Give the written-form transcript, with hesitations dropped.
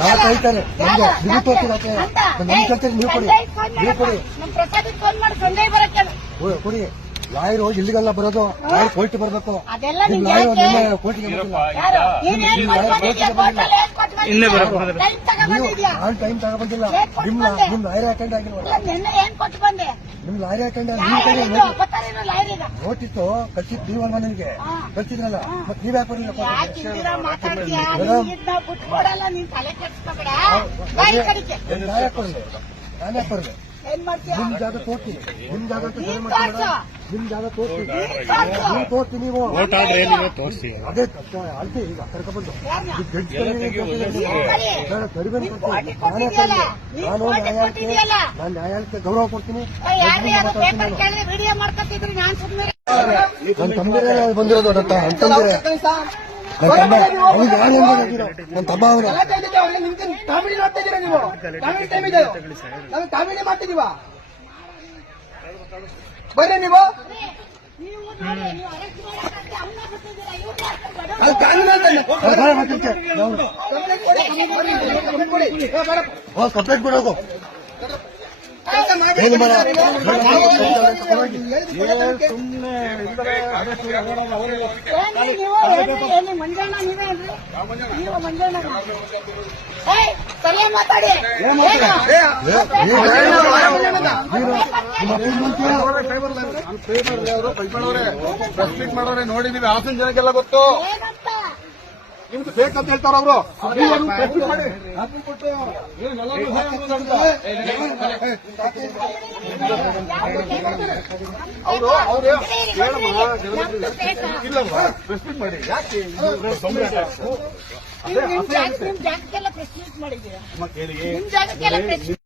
ಕರೀತಾರೆ ನೀವು ತೋರಿಸಿದಾಕೆ ನಮ್ಗೆ ಕಲ್ತೀರಿ ನೀವು ಕೊಡಿ ನಮ್ ಪ್ರಸಾದಕ್ಕೆ ಫೋನ್ ಮಾಡಿ ಸಂಜಯ್ ಬರಕ್ಕೆ ಕೊಡಿ ಲಾಯರ್ ಇಲ್ಲಿಗೆಲ್ಲ ಬರೋದು ಲಾಯರ್ ಕೋರ್ಟ್ ಬರಬೇಕು ಅದೆಲ್ಲ ಲಾಯರ್ ನಿನ್ನೆ ಕೋರ್ಟಿಗೆ ನಾನು ಟೈಮ್ ತಗೊಬಂದಿಲ್ಲ ನಿಮ್ ಲಾಯರ್ ಅಟೆಂಡ್ ಆಗಿಲ್ವಲ್ಲ ಏನ್ ಕೊಟ್ಟು ಬಂದೆ ನಿಮ್ ಲಾಯರ್ ಅಟೆಂಡ್ ನೋಟಿತ್ತು ಕಳ್ಸಿದ್ ನೀವಲ್ವಾ ನನಗೆ ಕಳ್ಸಿದ್ರಲ್ಲ ಮತ್ ನೀವ್ ಯಾಕೆ ಬಿಟ್ಕೊಡಲ್ಲ ನೀನ್ ತಲೆ ಕೆಡ್ಸ್ಕೊಬೇಡ ನಾನು ಯಾಕೆ ಬರಲಿ ಏನ್ ಮಾಡ್ತೀಯ ನಿಮ್ ಜಾಗ ತೋರ್ತೀನಿ ನಿಮ್ ಜಾಗ ನಿಮ್ ಜಾಗ ತೋರ್ತೀನಿ ನೀವು ತೋರ್ತೀನಿ ನೀವು ಅದೇ ಅಲ್ತಿ ಈಗ ಕರ್ಕೊಂಡ್ಬಂದು ನಾನು ನ್ಯಾಯಾಲಯಕ್ಕೆ ಗೌರವ ಕೊಡ್ತೀನಿ ವಿಡಿಯೋ ಮಾಡ್ಕೊತಿದ್ರಿ ನಾನ್ ಸುಮ್ಮನೆ ನನ್ನ ತಮ್ಮನೇ ಬಂದಿರೋದು ಅಂತಂದ್ರೆ ನನ್ನ ತಮ್ಮ ಅವರು ಕಾಮಿಡಿ ನೋಡ್ತಾ ಇದೀರಾ ನೀವು ಕಾಮಿಡಿ ಟೈಮ್ ಇದೆ ನಾವು ಕಾಮಿಡಿ ಮಾಡ್ತಿದೀವ ಬರ್ರಿ ನೀವು ಕಂಪ್ಲೇಂಟ್ ಕೊಡೋದು ಕೆಲಸ ಏನು ಮಾಡ ಮಂಜಣ್ಣ ನೀವೇನ್ರಿ ನೀವು ಮಂಜಣ್ಣ ಸರಿಯಾಗಿ ಮಾತಾಡಿ ಪ್ರೆಸ್ ಮೀಟ್ ಮಾಡೋರೆ ನೋಡಿದೀವಿ ಹಾಸನ ಜನಕ್ಕೆಲ್ಲ ಗೊತ್ತು ನಿಮ್ದು ಫೇಕ್ ಅಂತ ಹೇಳ್ತಾರ ಅವರು ಇಲ್ಲವಾ ಪ್ರೆಸ್ ಮೀಟ್ ಮಾಡಿ ಯಾಕೆ ನಿಮ್ ಜಾಗಕ್ಕೆಲ್ಲ ಪ್ರೆಸ್ ಮೀಟ್ ಮಾಡಿದ್ದೀರಾ ನಿಮ್ ಜಾಗಕ್ಕೆಲ್ಲ